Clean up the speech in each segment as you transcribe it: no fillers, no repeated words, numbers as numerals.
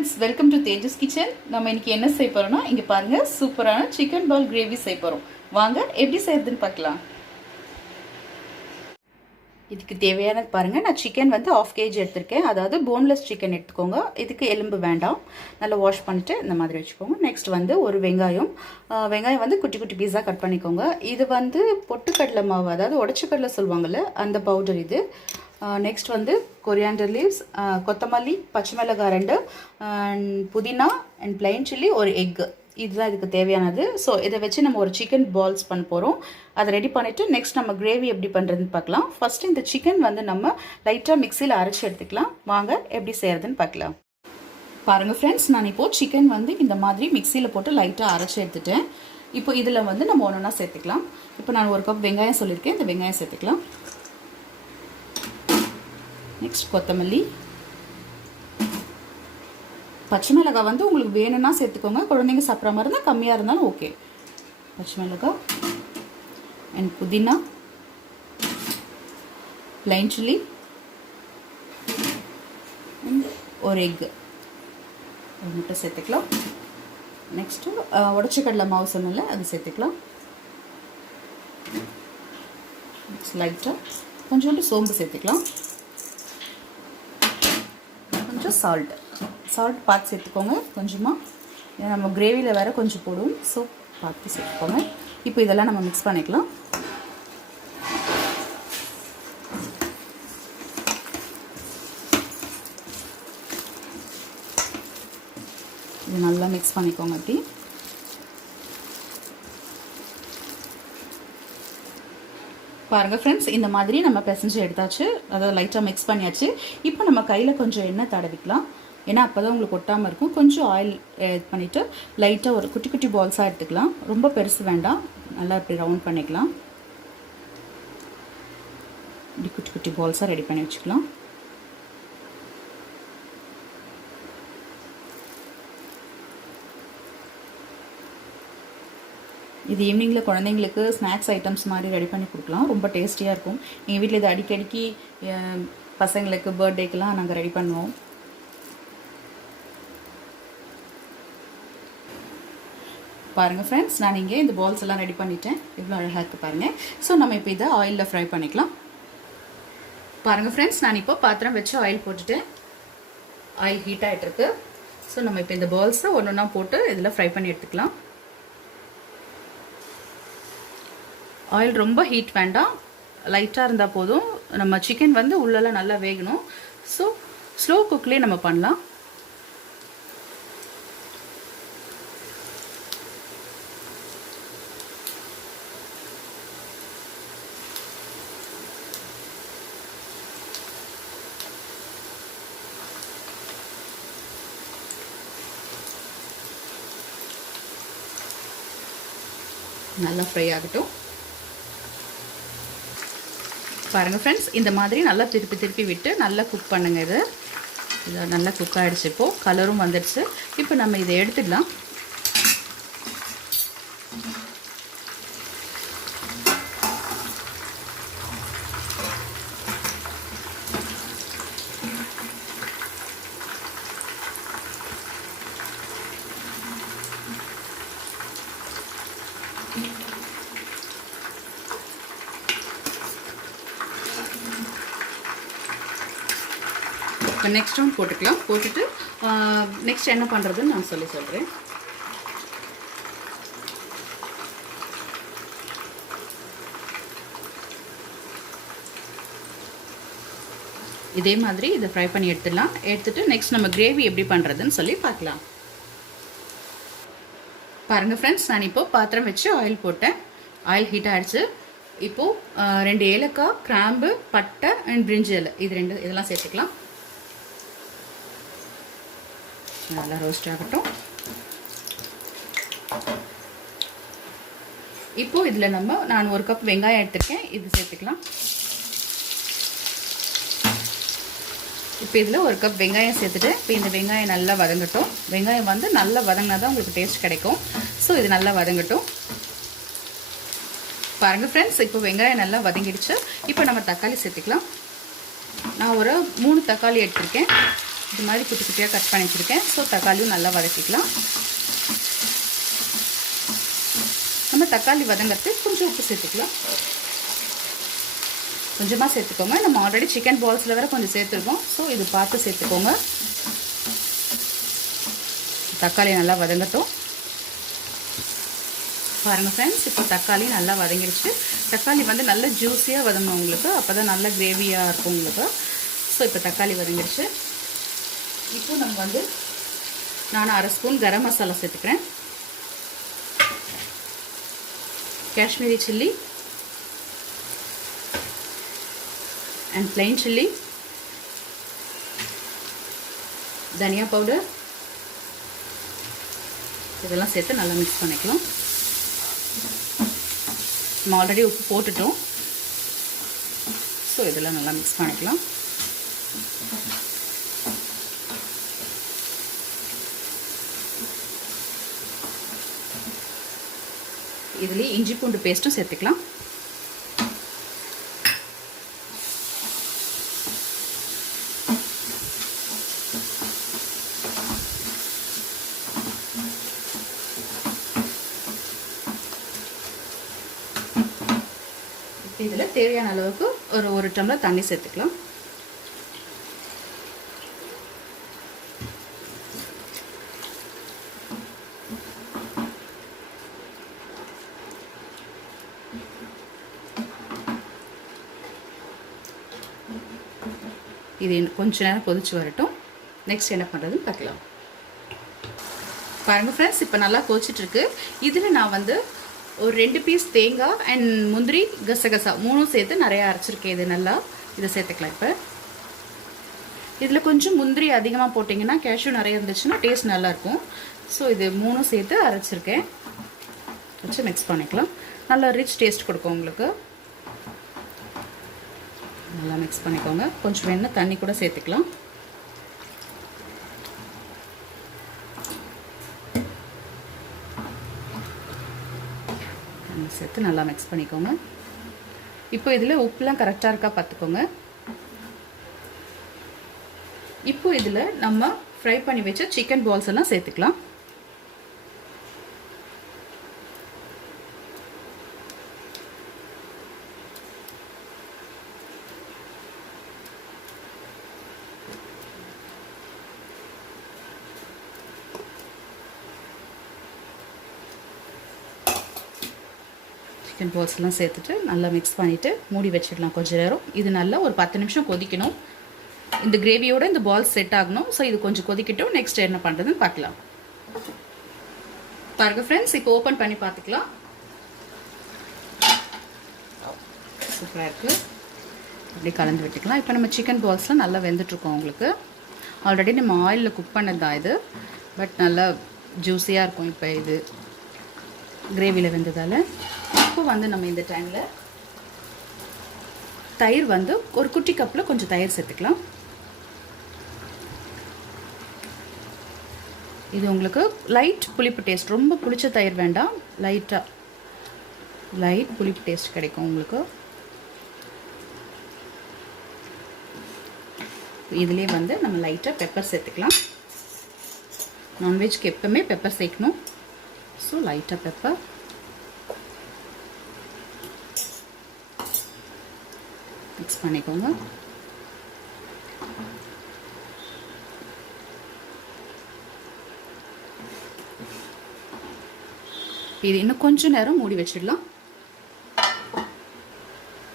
Friends, welcome to Tejas kitchen. நம்ம இன்னைக்கு என்ன செய்ய போறோம்னா, இங்க பாருங்க, சூப்பரான சிக்கன் பால் கிரேவி செய்ய போறோம். வாங்க எப்படி செய்யறதுன்னு பார்க்கலாம். இதுக்கு தேவையானது பாருங்க, நான் சிக்கன் வந்து 1/2 kg எடுத்திருக்கேன். அதாவது போன்லெஸ் சிக்கன் எடுத்துக்கோங்க. இதுக்கு எலும்பு வேண்டாம். நல்லா வாஷ் பண்ணிட்டு இந்த மாதிரி வச்சுக்கோங்க. நெக்ஸ்ட் வந்து ஒரு வெங்காயம் வந்து குட்டி குட்டி பீஸாக கட் பண்ணிக்கோங்க. இது வந்து பொட்டுக்கடலை மாவு, அதாவது உடச்சிக்கடலை சொல்லுவாங்கள்ல, அந்த பவுடர் இது. நெக்ஸ்ட் வந்து கொரியாண்டர் லீவ்ஸ், கொத்தமல்லி, பச்சை மிளகாய் 2, புதினா அண்ட் பிளைன் சில்லி, ஒரு எக்கு. இதுதான் இதுக்கு தேவையானது. ஸோ இதை வச்சு நம்ம ஒரு சிக்கன் பால்ஸ் பண்ண போகிறோம். அதை ரெடி பண்ணிவிட்டு நெக்ஸ்ட் நம்ம கிரேவி எப்படி பண்ணுறதுன்னு பார்க்கலாம். ஃபஸ்ட்டு இந்த சிக்கன் வந்து நம்ம லைட்டாக மிக்சியில் அரைச்சி எடுத்துக்கலாம். வாங்க எப்படி செய்கிறதுன்னு பார்க்கலாம். பாருங்கள் ஃப்ரெண்ட்ஸ், நான் இப்போது சிக்கன் வந்து இந்த மாதிரி மிக்சியில் போட்டு லைட்டாக அரைச்சி எடுத்துட்டேன். இப்போ இதில் வந்து நம்ம ஒன்றா சேர்த்துக்கலாம். இப்போ நான் 1 கப் வெங்காயம் சொல்லியிருக்கேன். இந்த வெங்காயம் சேர்த்துக்கலாம். நெக்ஸ்ட் கொத்தமல்லி, பச்சை மிளகாய் வந்து உங்களுக்கு வேணும்னா சேர்த்துக்கோங்க. குழந்தைங்க சாப்பிட்ற மாதிரி இருந்தால் கம்மியாக இருந்தாலும் ஓகே. பச்சை மிளகாய் அண்ட் புதினா, பிளைன் சில்லி, ஒரு எக்கு, ஒரு முட்டை சேர்த்துக்கலாம். நெக்ஸ்ட்டு உடச்சிக்கடலை மாவு சொன்னல, அது சேர்த்துக்கலாம். நெக்ஸ்ட் லைட்டாக கொஞ்சோண்டு சோம்பு சேர்த்துக்கலாம். கொஞ்சம் சால்ட் பார்த்து சேர்த்துக்கோங்க கொஞ்சமாக. ஏன்னா நம்ம கிரேவியில் வேறு கொஞ்சம் போடுவோம். ஸோ பார்த்து சேர்த்துக்கோங்க. இப்போ இதெல்லாம் நம்ம மிக்ஸ் பண்ணிக்கலாம். இது நல்லா மிக்ஸ் பண்ணிக்கோங்க. அப்படி பாருங்கள் ஃப்ரெண்ட்ஸ், இந்த மாதிரி நம்ம பிசைஞ்சு எடுத்தாச்சு. அதாவது லைட்டாக மிக்ஸ் பண்ணியாச்சு. இப்போ நம்ம கையில் கொஞ்சம் எண்ணெய் தடவிக்கலாம். ஏன்னா அப்போ தான் உங்களுக்கு ஒட்டாமல் இருக்கும். கொஞ்சம் ஆயில் இது பண்ணிவிட்டு லைட்டாக ஒரு குட்டி குட்டி பால்ஸாக எடுத்துக்கலாம். ரொம்ப பெருசு வேண்டாம். நல்லா இப்படி ரவுண்ட் பண்ணிக்கலாம். இப்படி குட்டி குட்டி பால்ஸாக ரெடி பண்ணி வச்சுக்கலாம். இது ஈவினிங்கில் குழந்தைங்களுக்கு ஸ்நாக்ஸ் ஐட்டம்ஸ் மாதிரி ரெடி பண்ணி கொடுக்கலாம். ரொம்ப டேஸ்டியாக இருக்கும். எங்கள் வீட்டில் இது அடிக்கடிக்கு பசங்களுக்கு பர்த்டேக்கெலாம் நாங்கள் ரெடி பண்ணுவோம். பாருங்கள் ஃப்ரெண்ட்ஸ், நான் இங்கே இந்த பால்ஸ் எல்லாம் ரெடி பண்ணிட்டேன். எவ்வளோ அழகாக இருக்குது பாருங்கள். ஸோ நம்ம இப்போ இதை ஆயிலில் ஃப்ரை பண்ணிக்கலாம். பாருங்கள் ஃப்ரெண்ட்ஸ், நான் இப்போ பாத்திரம் வச்சு ஆயில் போட்டுட்டேன். ஆயில் ஹீட் ஆகிட்டுருக்கு. ஸோ நம்ம இப்போ இந்த பால்ஸை ஒன்று ஒன்றா போட்டு இதில் ஃப்ரை பண்ணி எடுத்துக்கலாம். ஆயில் ரொம்ப ஹீட் வேண்டாம், லைட்டாக இருந்தால் போதும். நம்ம சிக்கன் வந்து உள்ளெல்லாம் நல்லா வேகணும். ஸோ ஸ்லோ குக்லேயே நம்ம பண்ணலாம். நல்லா ஃப்ரை ஆகட்டும். பாருங்கள் ஃப்ரெண்ட்ஸ், இந்த மாதிரி நல்லா திருப்பி விட்டு நல்லா குக் பண்ணுங்க. இது நல்லா குக் ஆகிடுச்சு. இப்போது கலரும் வந்துடுச்சு. இப்போ நம்ம இதை எடுத்துடலாம். நெக்ஸ்ட் ரவுண்ட் போட்டுக்கலாம். போட்டுட்டு நெக்ஸ்ட் என்ன பண்ணுறதுன்னு நான் சொல்கிறேன். இதே மாதிரி இதை ஃப்ரை பண்ணி எடுத்துடலாம். எடுத்துட்டு நெக்ஸ்ட் நம்ம கிரேவி எப்படி பண்ணுறதுன்னு சொல்லி பார்க்கலாம். பாருங்கள் ஃப்ரெண்ட்ஸ், நான் இப்போது பாத்திரம் வச்சு ஆயில் போட்டேன். ஆயில் ஹீட் ஆகிடுச்சு. இப்போது 2 ஏலக்காய், கிராம்பு, பட்டை அண்ட் பிரிஞ்சி இலை, இதெல்லாம் சேர்த்துக்கலாம். நல்லா ரோஸ்ட் ஆகட்டும். இப்போது இதில் நான் 1 கப் வெங்காயம் எடுத்துருக்கேன். இது சேர்த்துக்கலாம். இப்போ இதில் 1 கப் வெங்காயம் சேர்த்துட்டு இப்போ இந்த வெங்காயம் நல்லா வதங்கட்டும். வெங்காயம் வந்து நல்லா வதங்கினா தான் உங்களுக்கு டேஸ்ட் கிடைக்கும். ஸோ இது நல்லா வதங்கட்டும். பாருங்கள் ஃப்ரெண்ட்ஸ், இப்போ வெங்காயம் நல்லா வதங்கிடுச்சு. இப்போ நம்ம தக்காளி சேர்த்துக்கலாம். நான் ஒரு 3 தக்காளி எடுத்திருக்கேன். இது மாதிரி குட்டி குட்டியாக கட் பண்ணி வச்சுருக்கேன். ஸோ தக்காளியும் நல்லா வதக்கிக்கலாம். நம்ம தக்காளி வதங்கிறதுக்கு கொஞ்சம் உப்பு சேர்த்துக்கலாம். கொஞ்சமாக சேர்த்துக்கோங்க. நம்ம ஆல்ரெடி சிக்கன் பால்ஸில் வேறு கொஞ்சம் சேர்த்துருக்கோம். ஸோ இது பார்த்து சேர்த்துக்கோங்க. தக்காளி நல்லா வதங்கட்டும். பாருங்கள் ஃப்ரெண்ட்ஸ், இப்போ தக்காளி நல்லா வதங்கிடுச்சு. தக்காளி வந்து நல்ல ஜூஸியாக வதங்கணும் உங்களுக்கு, அப்போ தான் நல்ல கிரேவியாக இருக்கும் உங்களுக்கு. ஸோ இப்போ தக்காளி வதங்கிடுச்சு. இப்போ நம்ம வந்து நான் 1/2 ஸ்பூன் கரம் மசாலா சேர்த்துக்கிறேன். Kashmiri chilli and plain chilli, தனியா பவுடர், இதெல்லாம் சேர்த்து நல்லா மிக்ஸ் பண்ணிக்கலாம். நம்ம ஆல்ரெடி உப்பு போட்டுட்டோம். ஸோ இதெல்லாம் நல்லா மிக்ஸ் பண்ணிக்கலாம். இதுலேயே இஞ்சி பூண்டு பேஸ்ட்டும் சேர்த்துக்கலாம். இதில் தேவையான அளவுக்கு ஒரு டம்ளர் தண்ணி சேர்த்துக்கலாம். இது கொஞ்ச நேரம் கொதிச்சு வரட்டும். நெக்ஸ்ட் என்ன பண்ணுறதுன்னு பார்க்கலாம். பாருங்கள் ஃப்ரெண்ட்ஸ், இப்போ நல்லா கொதிச்சிட்ருக்கு. இதில் நான் வந்து ஒரு 2 பீஸ் தேங்காய் அண்ட் முந்திரி, கசகசா 3 சேர்த்து நிறையா அரைச்சிருக்கேன். இது நல்லா இதை சேர்த்துக்கலாம். இப்போ இதில் கொஞ்சம் முந்திரி அதிகமாக போட்டிங்கன்னா, கேஷ்யூ நிறைய இருந்துச்சுன்னா டேஸ்ட் நல்லாயிருக்கும். ஸோ இது 3 சேர்த்து அரைச்சிருக்கேன். வச்சு மிக்ஸ் பண்ணிக்கலாம். நல்லா ரிச் டேஸ்ட் கொடுக்கும் உங்களுக்கு. நல்லா மிக்ஸ் பண்ணிக்கோங்க. கொஞ்சம் வேணும்னா தண்ணி கூட சேர்த்துக்கலாம். தண்ணி சேர்த்து நல்லா மிக்ஸ் பண்ணிக்கோங்க. இப்போ இதில் உப்புலாம் கரெக்டாக இருக்கா பார்த்துக்கோங்க. இப்போ இதில் நம்ம ஃப்ரை பண்ணி வச்ச சிக்கன் பால்ஸ் எல்லாம் சேர்த்துக்கலாம். சிக்கன் பால்ஸ்லாம் சேர்த்துட்டு நல்லா மிக்ஸ் பண்ணிவிட்டு மூடி வச்சிடலாம் கொஞ்சம் நேரம். இது நல்லா ஒரு 10 நிமிஷம் கொதிக்கணும். இந்த கிரேவியோட இந்த பால்ஸ் செட் ஆகணும். ஸோ இது கொஞ்சம் கொதிக்கட்டும். நெக்ஸ்ட் என்ன பண்ணுறதுன்னு பார்க்கலாம். பாருங்கள் ஃப்ரெண்ட்ஸ், இப்போ ஓப்பன் பண்ணி பார்த்துக்கலாம். சூப்பராக இருக்குது. அப்படியே கலந்து விட்டுக்கலாம். இப்போ நம்ம சிக்கன் பால்ஸ்லாம் நல்லா வெந்துட்டுருக்கோம் உங்களுக்கு. ஆல்ரெடி நம்ம ஆயிலில் குக் பண்ணது தான் இது. பட் நல்லா ஜூஸியாக இருக்கும் இப்போ இது கிரேவியில் வெந்ததால். இப்போ வந்து நம்ம இந்த டைமில் தயிர் வந்து ஒரு குட்டி கப்பில் கொஞ்சம் தயிர் சேர்த்துக்கலாம். இது உங்களுக்கு லைட் புளிப்பு டேஸ்ட், ரொம்ப புளிச்ச தயிர் வேண்டாம், லைட் புளிப்பு டேஸ்ட் கிடைக்கும் உங்களுக்கு. இதுலேயே வந்து நம்ம லைட்டாக பெப்பர் சேர்த்துக்கலாம். நான்வெஜ்க்கு எப்பவுமே பெப்பர் சேர்க்கணும். ஸோ லைட்டாக பெப்பர், மிக்ஸ் பண்ணிக்கோங்க. இது இன்னும் கொஞ்சம் நேரம் மூடி வச்சிடலாம்.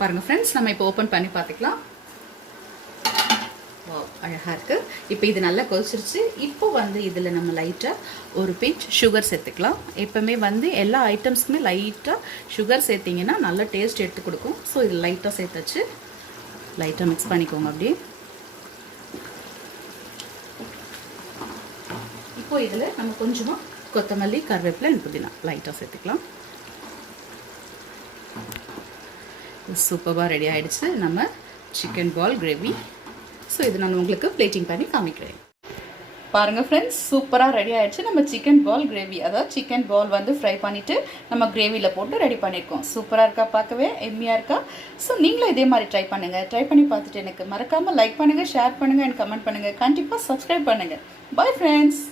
பாருங்கள் ஃப்ரெண்ட்ஸ், நம்ம இப்போ ஓப்பன் பண்ணி பார்த்துக்கலாம். அழகாக இருக்குது. இப்போ இது நல்லா கொதிச்சிருச்சு. இப்போ வந்து இதில் நம்ம லைட்டாக ஒரு பிஞ்ச் சுகர் சேர்த்துக்கலாம். எப்போவுமே வந்து எல்லா ஐட்டம்ஸ்க்குமே லைட்டாக சுகர் சேர்த்திங்கன்னா நல்ல டேஸ்ட் எடுத்து கொடுக்கும். ஸோ இது லைட்டாக சேர்த்தாச்சு. லைட்டாக மிக்ஸ் பண்ணிக்கோங்க அப்படியே. இப்போ இதில் நம்ம கொஞ்சமாக கொத்தமல்லி, கருவேப்பிலை, புதினா லைட்டாக சேர்த்துக்கலாம். சூப்பராக ரெடி ஆகிடுச்சு நம்ம சிக்கன் பால் கிரேவி. ஸோ இது நான் உங்களுக்கு பிளேட்டிங் பண்ணி காமிக்கிறேன். பாருங்கள் ஃப்ரெண்ட்ஸ், சூப்பராக ரெடி ஆகிடுச்சு. நம்ம சிக்கன் பால் கிரேவி, அதாவது சிக்கன் பால் வந்து ஃப்ரை பண்ணிவிட்டு நம்ம கிரேவியில் போட்டு ரெடி பண்ணியிருக்கோம். சூப்பராக இருக்கா, பார்க்கவே எம்மியாக இருக்கா. ஸோ நீங்களும் இதே மாதிரி ட்ரை பண்ணுங்கள். ட்ரை பண்ணி பார்த்துட்டு எனக்கு மறக்காமல் லைக் பண்ணுங்கள், ஷேர் பண்ணுங்கள் அண்ட் கமெண்ட் பண்ணுங்கள். கண்டிப்பாக சப்ஸ்கிரைப் பண்ணுங்கள். Bye friends.